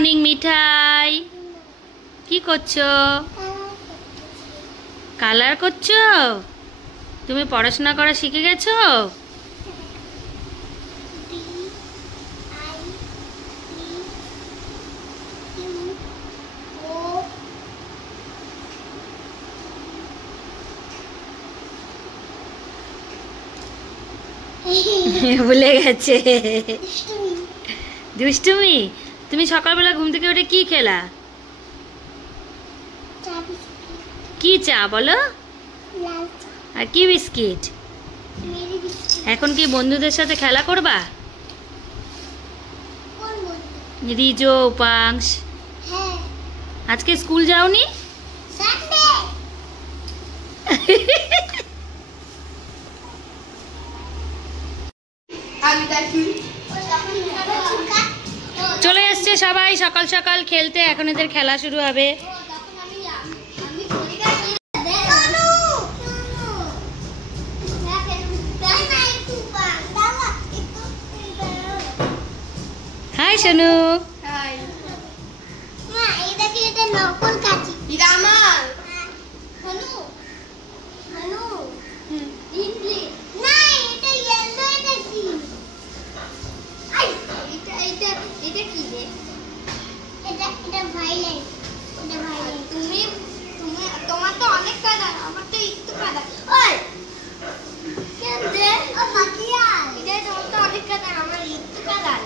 Morning মিঠাই, কি করছো? Colour করছো? তুমি পড়াশোনা করা শিখে গেছো? ভুলে গেছে। দুষ্টুমি। তুমি সকালবেলা ঘুম থেকে উঠে কি খেলা? কি চা বলো? আর কি বিস্কিট? এখন কি বন্ধুদের সাথে খেলা করবা? রিজো, উপাংশ, আজকে স্কুল যাওনি? চলে এসছে সবাই সকাল সকাল খেলতে। এখন এদের খেলা শুরু হবে। হাই সোনু। হাই মা, এটা কি? এটা নকল কাঁচি। এটা আমার। হনু হনু ইংলিশ না, এটা ইয়েলো। এটা কি? আই, এটা কি রে? এটা ভাইলেট। এটা ভাইলেট। তুমি তোমার তো অনেক কালার, আমার তো একটু কালার। ওই কেন রে? ও মাকিয়া, এটা তোমার তো অনেক কালার, আমার একটু কালার।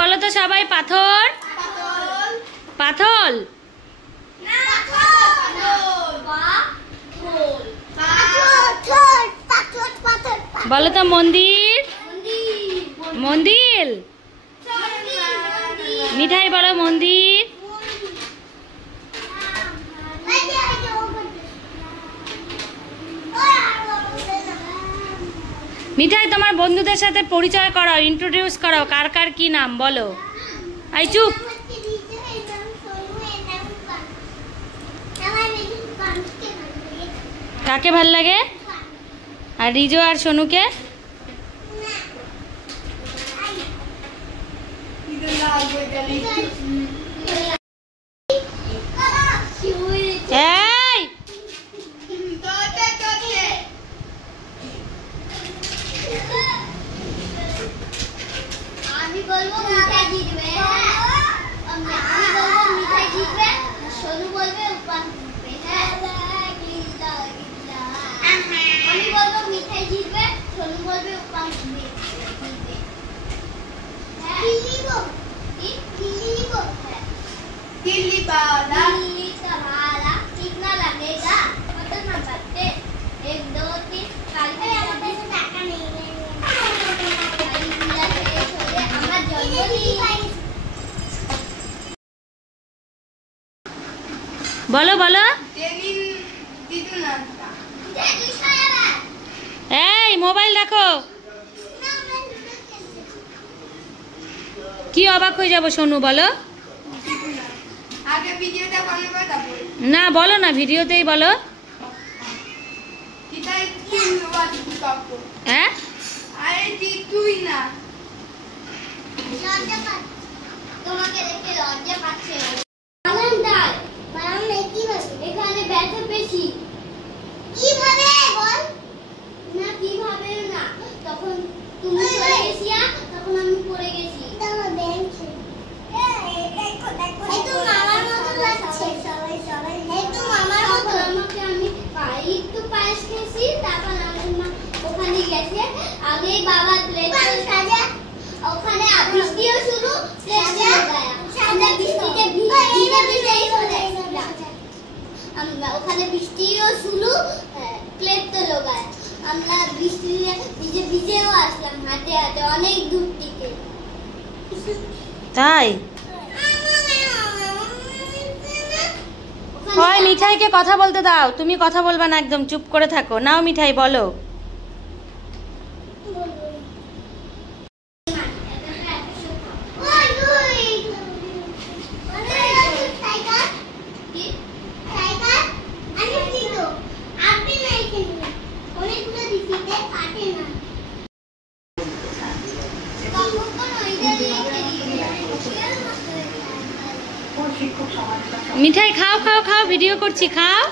বলো তো সবাই, পাথর পাথর। বলো তো মন্দির মন্দির। মিঠাই বলো মন্দির। মিঠাই, তোমার বন্ধুদের সাথে পরিচয় করাও, ইন্ট্রোডিউস করাও, কার কার কি নাম বলো। আই চুপ। কাকে ভাল লাগে? আর রিজো আর সোনুকে? আমি বলবো মিঠাই জিতবে, আমি বলবো মিঠাই জিতবে, সোনু বলবে উপাস জিতবে। আমি বলবো মিঠাই জিতবে, সোনু বলবে উপাস জিতবে। दिल्ली वाला कितना लगेगा? पता ना बताते। 1 2 3 कल টাকা নেই রে। আমার জন্মদিন। বলো বলো। এই মোবাইল দেখো। কি অবাক হয়ে যাবো সোনু, বলো। আগে ভিডিওটা বানাবো তারপর। না বলো না, ভিডিওতেই বলো। কিটাই কি ওয়াজ করব? হ্যাঁ আরে তুই না। লজ্জা পাচ্ছ? তোমাকে দেখে লজ্জা পাচ্ছে। বানান্দার বানান্দার কি হবে? এখানে ব্যথা পেশি। কিভাবে বল? না কিভাবে না, তখন তুমি পড়ে গেছিয়া, তখন আমি পড়ে গেছি। দাও বেঞ্চ। দেখো দেখো, এই তো মামার মতো লাগছে। সবাই এই তো মামার মতো। আমাকে আমি একটু পায়েস খেয়েছি, তারপর আমার মা ওখানে গেছে। আগেই বাবা প্লেট সাজা, ওখানে বৃষ্টিও শুরু, প্লেট চলে গয়া। আমরা বৃষ্টিতে ভিজে চলে আমরা ওখানে বৃষ্টিও শুরু, প্লেট তো লোগায়। আমরা বৃষ্টিতে ভিজেও আসলাম হাতে হাতে অনেক দূর থেকে। তাই? ওই মিঠাইকে কথা বলতে দাও। তুমি কথা বলবা না, একদম চুপ করে থাকো। নাও মিঠাই বলো। টাইগার মিঠাই খাও খাও খাও, ভিডিও করছি, খাও।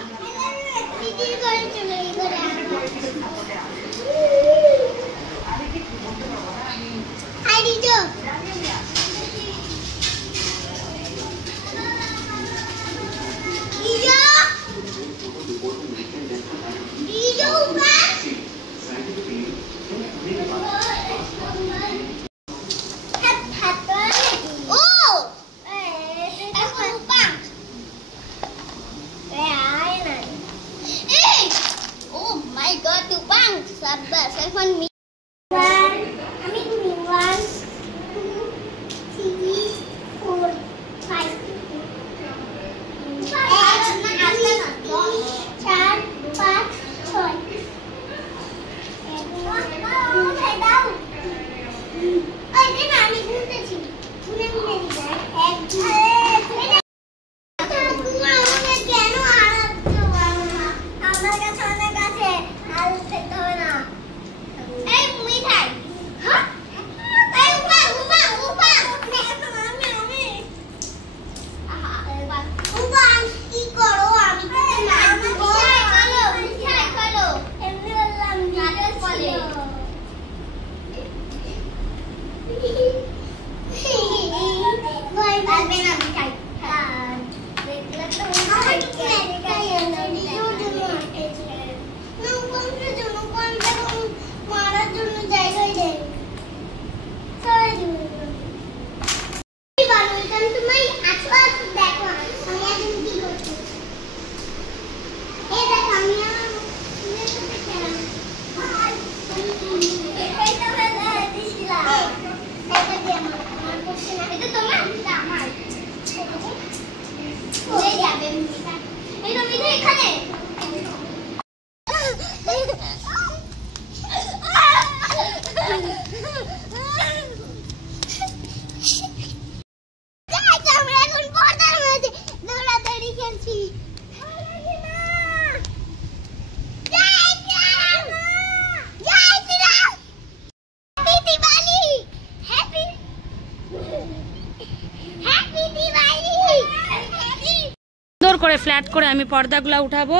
করে ফ্ল্যাট করে আমি পর্দাগুলো উঠাবো।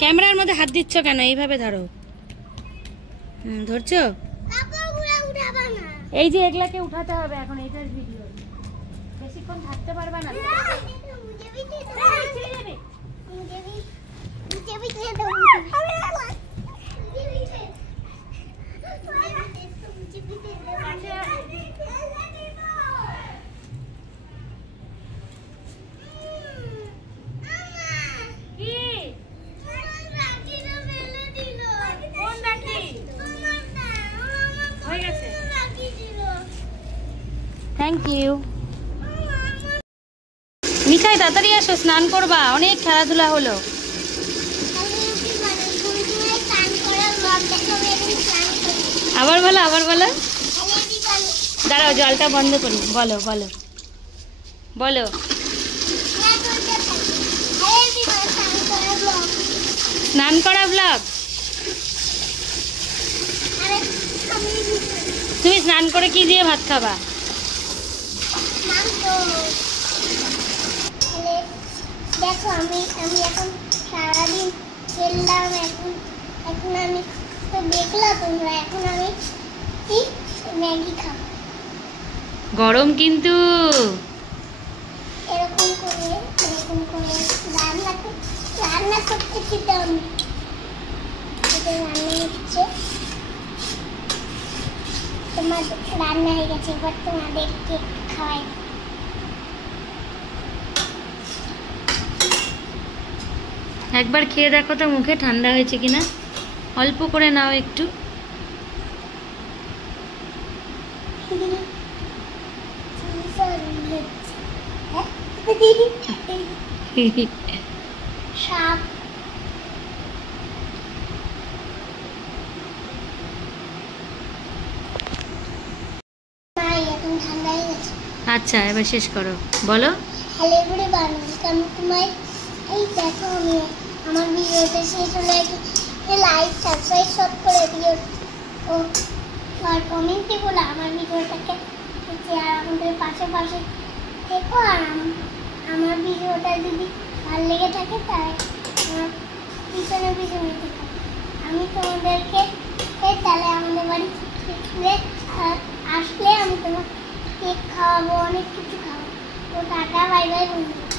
ক্যামেরার মধ্যে হাত দিচ্ছ কেন? এইভাবে ধরো। ধরছো? এই যে এগুলাকে উঠাতে হবে এখন, এইটার ভিডিও বেশিক্ষণ থাকতে পারবে না। Thank you. মিঠাই তাড়াতাড়ি আসো, স্নান করবা, অনেক খেলাধুলা হলো। আবার বলো, আবার বলো। দাঁড়াও, জলটা বন্ধ করি। বলো বলো বলো। স্নান করা ব্লগ। তুমি স্নান করে কি দিয়ে ভাত খাবা? দেখো আমি এখন সারাদিন খেললাম, এখন আমি তো দেখলাম তোমরা, এখন আমি ম্যাগি খাবো। গরম কিন্তু। এরকম করে রান্না করতে খেতে আমি রান্না হচ্ছে, তোমার রান্না হয়ে গেছে, এবার তোমাদেরকে খাওয়াই। একবার খেয়ে দেখো তো মুখে ঠান্ডা হয়েছে কিনা। অল্প করে নাও একটু। আচ্ছা, এবার শেষ করো, বলো। Hello everyone, welcome to my. এই দেখো আমি আমার ভিডিওটা শেষ হলে লাইক সাবস্ক্রাইব সব করে দিও ও আর কমেন্টে বলো আমার ভিডিওটাকে, আর আমাদের পাশে থেকো। আর আমার ভিডিওটা যদি ভালো লেগে থাকে তাহলে আমার পিছনে পিছনে থেকো। আমি তোমাদেরকে তাহলে আমাদের বাড়ি আসলে আমি তোমাকে কেক খাওয়াবো, অনেক কিছু খাওয়াবো। তো টাটা, বাই বাই বন্ধু।